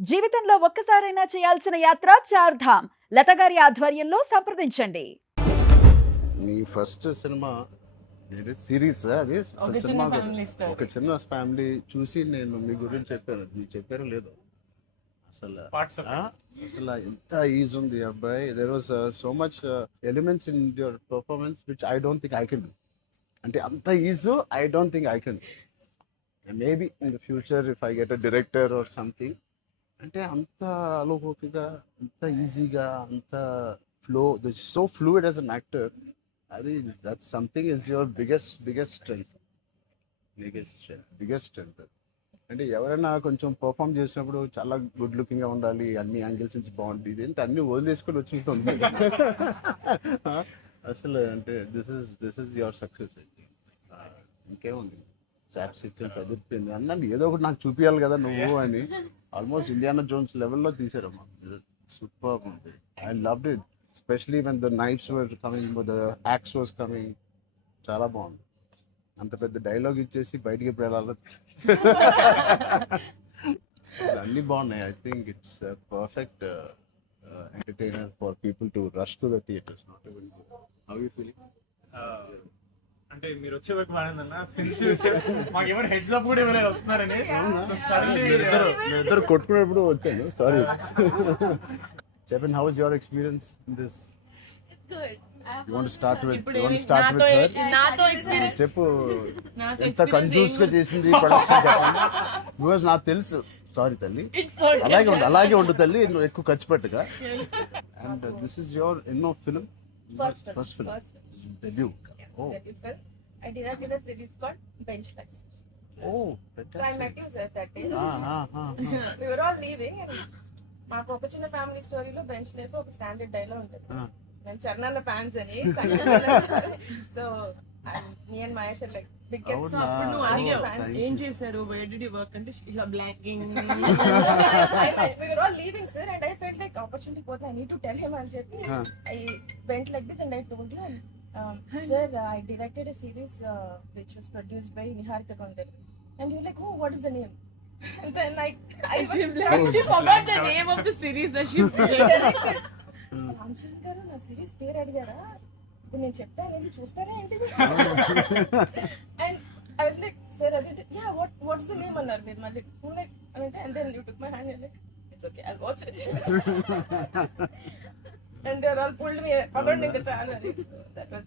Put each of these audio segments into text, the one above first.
జీవితంలో ఒక్కసారైనా చేయాల్సిన యాత్ర చార్ధామ్. లత గారి ఆధ్వర్యంలో సంప్రదించండి. మీ ఫస్ట్ సినిమా సిరీస్ అది సినిమా ఒక చిన్న ఫ్యామిలీ చూసి నేను మీ గురించి చెప్పాను, మీకు చెప్పారో లేదో అసలు అసలు ఎంత ఈజ్ ఉంది అబ్బాయి. There was so much elements in your performance which I don't think I can do. అంటే అంత ease I don't think I can. Maybe in the future if I get a director or something, అంటే అంత అలోకిగా, అంత ఈజీగా, అంత flow, so fluid as an actor. అది that something is your biggest strength. అంటే ఎవరైనా కొంచెం పర్ఫామ్ చేసినప్పుడు చాలా గుడ్ లుకింగ్ గా ఉండాలి, అన్ని యాంగిల్స్ నుంచి బాగుంటుంది, ఇదేంటి అన్ని వదిలేసుకొని వచ్చినట్టుంది. అసలు అంటే దిస్ ఇస్ యువర్ సక్సెస్. ఇంకేముంది, ట్రాప్స్ ఇచ్చాను, చదివిపోయింది అన్నాను, ఏదో ఒకటి నాకు చూపించాలి కదా నువ్వు అని. ఆల్మోస్ట్ ఇండియానా జోన్స్ లెవెల్లో తీసారమ్మా, సూపర్ ఉంది. I loved it, especially when the knives were coming, the axe was coming. చాలా బాగుంది. అంత పెద్ద డైలాగ్ ఇచ్చేసి బయటికి ఎప్పుడు వెళ్ళాలి. అన్నీ బాగున్నాయి. I think it's perfect entertainer for people to rush to the theatres. How you feeling? అంటే మీరు వచ్చే వరకు బాగుందన్న, సిన్స్ మాకేమైనా హెడ్స్ అప్ కూడా ఎవరైనా వస్తున్నారని ఇద్దరు కొట్టుకునేప్పుడు వచ్చాను. సారీ. చెప్పండి, how is your experience in this? You want to start with her? నాతో ఎక్స్పీరియన్స్ చెప్పు, ఎంత కన్ఫ్యూజ్ గా చేసింది ప్రొడక్షన్ చెప్పండి. బికాజ్ నాకు తెలుసు. సారీ తల్లి, అలాగే ఉండు తల్లి, నువ్వు ఎక్కువ ఖర్చు పెట్టగా. అండ్ దిస్ ఇస్ యువర్ ఎన్నో film? First film, debut. Oh. I directed a series called Bench Life. Oh, So I met you sir that day. We were all leaving and మాకు ఒక చిన్న ఫ్యామిలీ స్టోరీలో బెంచ్ లైఫ్ ఒక standard dialogue ఉంటుంది. నేను Charan fans అని, so me and Mahesh like biggest. అప్పుడు నువ్వు అడిగావు ఏం చేశారు, వేర్ డిడ్ యు వర్క్ అంటే ఇలా blanking. We were all leaving sir and I felt like opportunity పోతే I need to tell him అని చెప్పి I went like this and I told you, sir, I directed a series which was produced by Niharika Kondal. And you're like, oh, what is the name? And then she forgot the name of the series that she directed. Ramachandra గారు నా series పేరు అడిగారా, ఇప్పుడు నేను చెప్తాను వెళ్ళి చూస్తారా ఏంటి? And I was like, sir అది యా వాట్స్ ద నేమ్ అన్నారు మీరు మళ్ళీ లైక్ అంటే. And then you took my hand like it's okay I'll watch it. And they all pulled me around in the channel. So that was,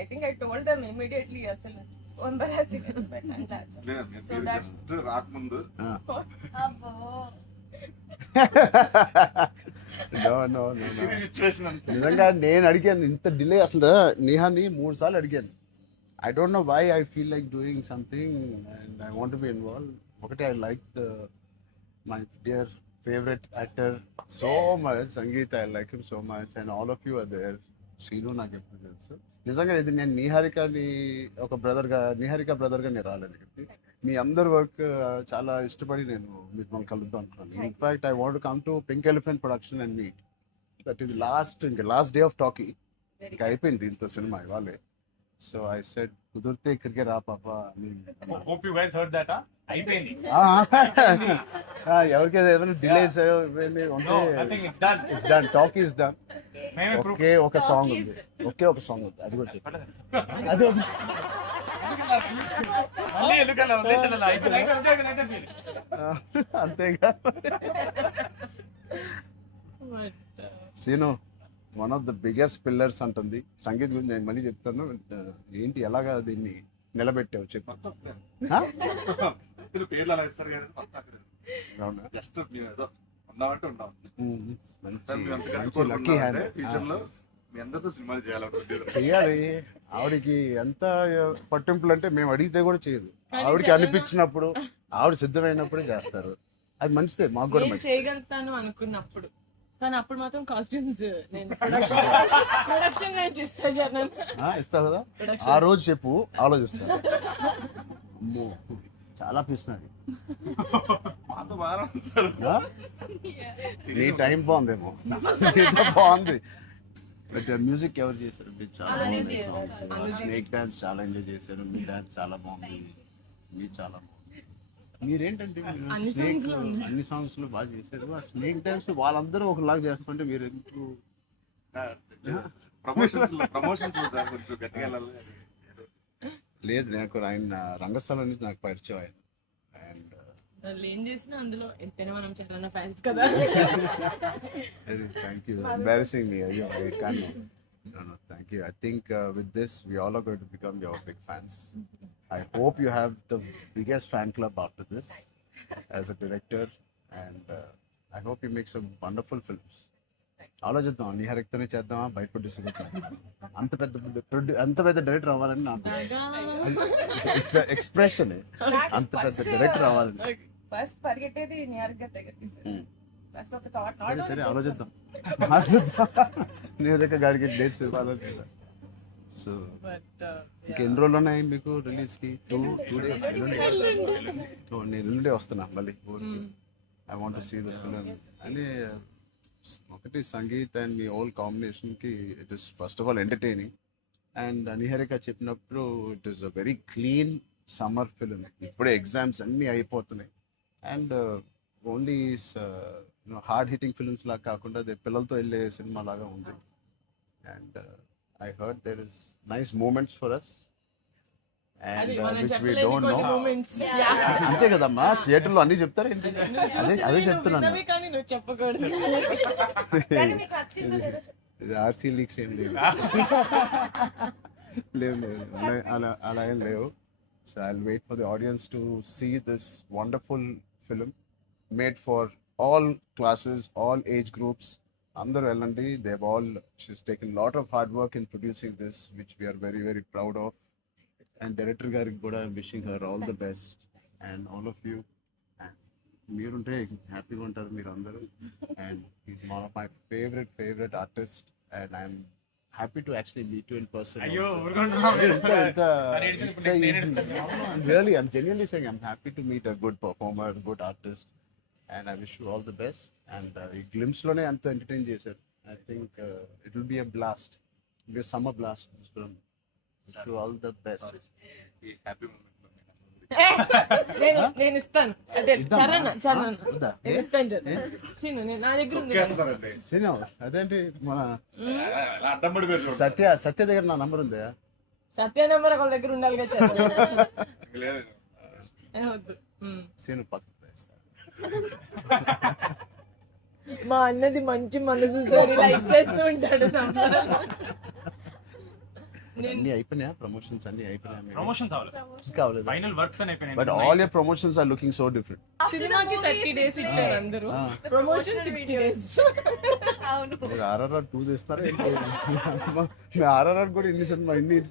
I think I told them immediately, asalu so embarrassing. But and that's so that's రాకముందు abbo No. నిజంగా నేను అడిగాను ఇంత delay. అసలు నేహాని 3 సార్లు అడిగాను. I don't know why I feel like doing something and I want to be involve. ఒకటి, I like my dear favorite actor so much, Sangeet, I like him so much, and all of you are there. Seenu నాకు ఎప్పుడు తెలుసు. నిజంగా ఇది నేను నిహారికని ఒక బ్రదర్గా, నిహారిక బ్రదర్గా నేను రాలేదు ఇక్కడికి. మీ అందరి వర్క్ చాలా ఇష్టపడి నేను మిమ్మల్ని కలుద్దాం అనుకున్నాను. In fact I want come to pink elephant production and meet. That is last day of talkie. ఇంకా అయిపోయింది దీంతో సినిమా ఇవాళే. సో ఐ సెడ్ కుదిరితే ఇక్కడికే రా పాప. hope you guys heard that. అయిపోయింది. ఎవరికైనా ఏమైనా డిలేస్ ఉంటే it's done, talk is done. ఒకే ఒక సాంగ్ ఉంది, అది కూడా చెప్పండి. అది అంతేగా. Seenu one of the biggest pillars అంటుంది. సంగీత్ గురించి నేను మళ్ళీ చెప్తాను. ఏంటి ఎలాగా దీన్ని నిలబెట్టావు చెప్పు. పేర్లు అలా ఇస్తారు కదా, జస్ట్ ఏదో ఉన్నామంటే ఉన్నాం. మంచి లక్కీ హ్యాండ్. ఫ్యూచర్ లో మీ అందరితో సినిమాలు చెయ్యాలి. ఆవిడకి ఎంత పట్టింపులు అంటే మేము అడిగితే కూడా చేయదు. ఆవిడకి అనిపించినప్పుడు, ఆవిడ సిద్ధమైనప్పుడే చేస్తారు. అది మంచిదే, మాకు కూడా మంచిది. చేయగలుగుతాను అనుకున్నప్పుడు, కానీ అప్పుడు మాత్రం కాస్ట్యూమ్స్ నేను ప్రొడక్షన్ నుంచి ఇస్తావు కదా, ఆ రోజు చెప్పు, ఆలోచిస్తా. చాలా పిస్తున్నది. నీ టైం బాగుందేమో, బాగుంది. బట్ మ్యూజిక్ ఎవరు చేశారు? చాలా బాగుంది. స్నేక్ డాన్స్ చాలా ఎంజాయ్ చేశారు. మీ డాన్స్ చాలా బాగుంది. మీ చాలా బాగుంది. మీరేంటంటే అన్ని స్నేక్ songs లో ఉన్నాయి. అన్ని సాంగ్స్ లో బాగా చేశారు. ఆ స్నేక్ డాన్స్ వాళ్ళందరూ ఒకలాగా చేస్తుంటే మీరు ఎందుకు? ప్రమోషన్స్ సార్ కొంచెం గట్టిగా వెళ్ళాలి. లేదు, నాకు ఆయన రంగస్థలం నుంచి నాకు పరిచయం ఆయన. అండ్ వాళ్ళు ఏం చేసినా అందులో ఎంతైనా మనం చాలా ఫ్యాన్స్ కదా. థ్యాంక్ యూ, ఎంబారసింగ్ మీ. అయ్యో, I can't. No, thank you. I think with this, we all are going to become your big fans. I hope you have the biggest fan club after this as a director, and I hope you make some wonderful films. ఆలోచిద్దాం, నిహారిక్తోనే చేద్దామా, బయట producer అంత పెద్ద director అవ్వాలని నాకు expression. అంత పెద్ద director అవ్వాలని. ఫస్ట్ పరిగెట్టేది నియర్గా దగ్గరికి Hmm. ఫస్ట్ ఒక థాట్ సరే ఆలోచిద్దాం. నిహారిక గారికి డేట్స్ ఇవ్వాలని లేదా? సో బట్ ఇంకెన్ని రోజులు ఉన్నాయి మీకు రిలీజ్ కి? Two days. నేను ఎల్లుండే వస్తున్నా మళ్ళీ ఊరికి. I want to see the film. అని ఒకటి సంగీత్ అండ్ మీ ఓల్ కాంబినేషన్ కి it is first of all entertaining. And Niharika చెప్పినప్పుడు it is a very clean summer film. ఇప్పుడే ఎగ్జామ్స్ అన్నీ అయిపోతున్నాయి. And only hard hitting films లాగా కాకుండా అది పిల్లలతో వెళ్ళే సినిమా లాగా ఉంది. And I heard there is nice moments for us అది అండ్ మనం విచ్ వీ చెప్పలేని డోంట్ కొన్ని నో. మూమెంట్స్. అంతే కదమ్మా, థియేటర్లో అన్ని చెప్తారు ఏంటి? అదే చెప్తున్నాను. కానీ నువ్వు చెప్పకూడదు. కానీ మీకు నచ్చిందో లేదో చెప్పు. ఇది ఆర్సీ లీక్స్ ఏం లేవు. లేవు అలా ఏం లేవు. So I will wait for the audience to see this wonderful film made for all classes, all age groups. అందరూ వెళ్ళండి. They all she's taken lot of hard work in producing this, which we are very very proud of. And director గారికి కూడా wishing her all the best and all of you. మీరుంటే హ్యాపీగా ఉంటారు మీరు అందరూ. And is one of my favourite artist and I'm happy to actually meet you in person. అయ్యో ఊరుకుంటున్నావు. Really, I'm genuinely saying I'm happy to meet a good performer, good artist, and I wish you all the best. And ఈ glimpse లోనే అంత entertain చేశారు. I think it will be a blast. It will be a summer blast, this film. Wish you all the best. ఈ happy moment నేను ఇస్తాను. అంటే ఇద్దామా? చరణ్ వద్దా? నేను ఇస్తాను చరణ్. శ్రీను, నా దగ్గర ఉంది. సినిమా అదేంటి మన అడ్డం పడిపోయారు. సత్య దగ్గర నా నంబర్ ఉందా? సత్య నెంబర్ ఒకళ్ళ దగ్గర ఉండాలి కదా చరణ్. లేదు వద్దు. సీను పక్కన వేస్తా. మా అన్నది మంచి మనసు సార్, లైక్ చేస్తూ ఉంటాడు. అన్ని అయిపోయినాయా? ప్రమోషన్స్ అన్ని అయిపోయినాయా? ప్రమోషన్స్ అవ్వాలి. ఇంకా అవ్వలేదు. ఫైనల్ వర్క్స్ అని అయిపోయినాయి. But all your promotions are looking so different. సినిమాకి 30 days ఇచ్చారు అందరూ, ప్రమోషన్ 60 days. అవును. మీరు RRR 2 తీస్తారా ఏంటి? మేము RRR కూడా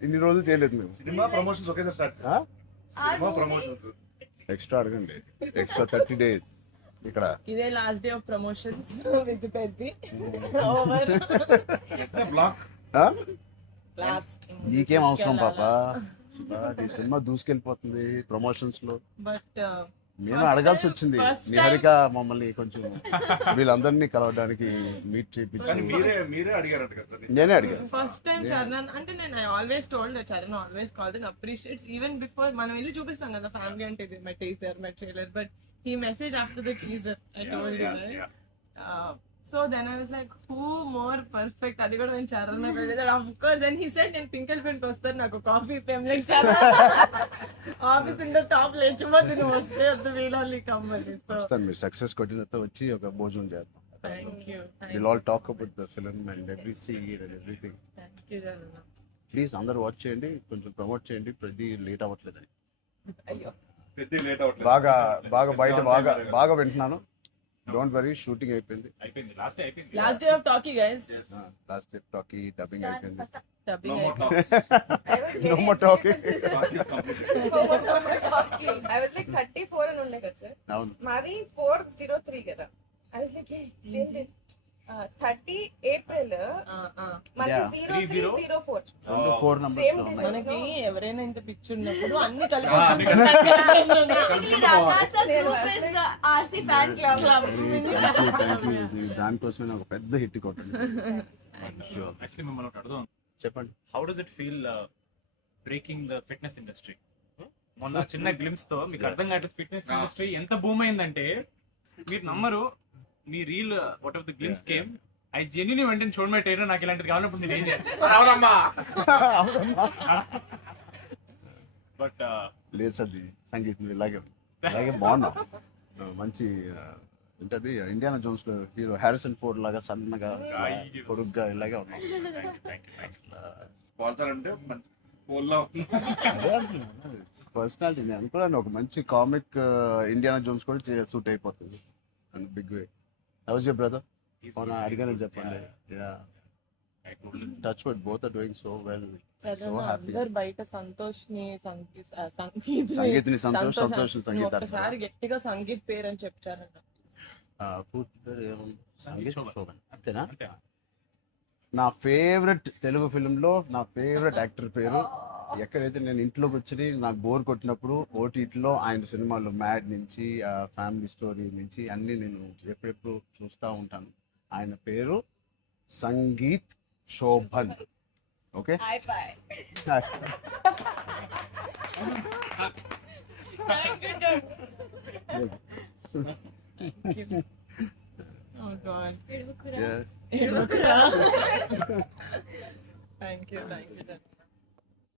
ఇన్ని రోజులు చేయలేదు మేము. సినిమా ప్రమోషన్స్ ఒకేసారి స్టార్ట్. ఆ? సినిమా ప్రమోషన్స్ ఎక్స్ట్రా అడగండి. ఎక్స్ట్రా 30 days ఇక్కడ. ఇదే last day of promotions with Peddi over. బ్లాక్ ఆ? లాస్ట్ నీకేం అవసరం పాప? ఈ సినిమా దూసుకెళ్ళిపోతుంది ప్రమోషన్స్ లో. బట్ మేము అడగాల్సి వచ్చింది. నిహారిక మమ్మల్ని కొంచెం వీళ్ళందరినీ కలవడానికి మీట్ కానీ చేయించి మీరే అడిగారంట కదా సార్. నేనే అడిగాను. ఫస్ట్ టైం చరణ్ అంటే నేను I always told Charan always called and appreciates even before మనం వెళ్ళి చూపిస్తాం కదా ఫ్యామిలీ అంటే ఇది my teaser my trailer, but he messaged after the teaser. I told you, right? So then I was like, who more perfect? అది కూడా నేను చరణ్ వెళ్ళేది. Of course, then he said నేను పింకల్ ఫ్రెండ్ వస్తాను, నాకు కాఫీ పేమ్ లైక్ చరణ్ ఆఫీస్ ఉండే top లేచిపోతే నువ్వు వస్తే వద్దు వీళ్ళని కమ్మని. సో వస్తాను. మీరు సక్సెస్ కొట్టిన తర్వాత వచ్చి ఒక భోజనం చేద్దాం. Thank you. We'll all talk about the film and every scene and everything. Thank you Charan. Please అందరూ వాచ్ చేయండి, కొంచెం ప్రమోట్ చేయండి. ప్రతి లేట్ అవ్వట్లేదని అయ్యో. పెద్ద లేట్ అవ్వట్లేదు. బాగా బయట బాగా వింటున్నాను. డోంట్ వరీ, షూటింగ్ అయిపోయింది. అయిపోయింది. లాస్ట్ డే అయిపోయింది. Last day of talkie guys. Last day talkie dubbing అయిపోయింది. డబ్బింగ్ No more అయిపోయింది. talks. I was No very- more talking. Talk is completed. I was like 34 అని ఉండే కదా సార్. అవును. మాది 403 కదా. I was like, hey, same days. 30 April మనకి Yeah. 0304. 4 numbers Same లో digits. ఉన్నాయి. మనకి ఎవరైనా ఇంత పిచ్చి ఉన్నప్పుడు అన్ని అన్ని RC fan club. Thank you. దానికోసమే నాకు పెద్ద హిట్ కొట్టండి. Sure. యాక్చువల్లీ మిమ్మల్ని ఒకటి అడుగుదాం. చెప్పండి. How does it feel breaking the fitness industry? మొన్న చిన్న గ్లిమ్స్ తో మీకు అర్థం కావట్లేదు ఫిట్నెస్ ఇండస్ట్రీ ఎంత బూమ్ అయిందంటే మీరు నమ్మరు. మీ reel what of the glimpse came I genuinely వెంటనే చూడమే ట్రైనర్ నాకు ఇలాంటిది కావాలన్నప్పుడు మీరు ఏం చేయాలి బట్ లేదు సది సంగీత్ నువ్వు ఇలాగే బాగున్నావు. మంచి ఏంటది ఇండియానా జోన్స్ లో హీరో హ్యారిసన్ ఫోర్డ్ లాగా సన్నగా పొరుగ్గా ఇలాగే ఉన్నావు. స్పాన్సర్ అంటే మంచి పోల్లో పర్సనాలిటీ నేను అనుకున్నాను ఒక మంచి కామిక్ ఇండియానా జోన్స్ కూడా సూట్ అయిపోతుంది and big way. How's your brother? అడిగాను చెప్పండి. Touch wood both are doing so well. So happy. అందరు బయట సంతోష్ ని సంగీత్ని సంతోష్ సంగీత ఒకసారి గట్టిగా సంగీత్ పేరు అని చెప్పారంట. పూర్తి పేరు ఏముంది? సంగీత్ శోభన్ అంతేనా? నా ఫేవరెట్ తెలుగు ఫిల్మ్లో నా ఫేవరెట్ యాక్టర్ పేరు. ఎక్కడైతే నేను ఇంట్లోకి వచ్చి నాకు బోర్ కొట్టినప్పుడు ఓటీటీలో ఆయన సినిమాలు మ్యాడ్ నుంచి ఫ్యామిలీ స్టోరీ నుంచి అన్నీ నేను ఎప్పుడెప్పుడు చూస్తూ ఉంటాను. ఆయన పేరు Sangeet Shobhan. Okay Oh God. Yeah. Thank you.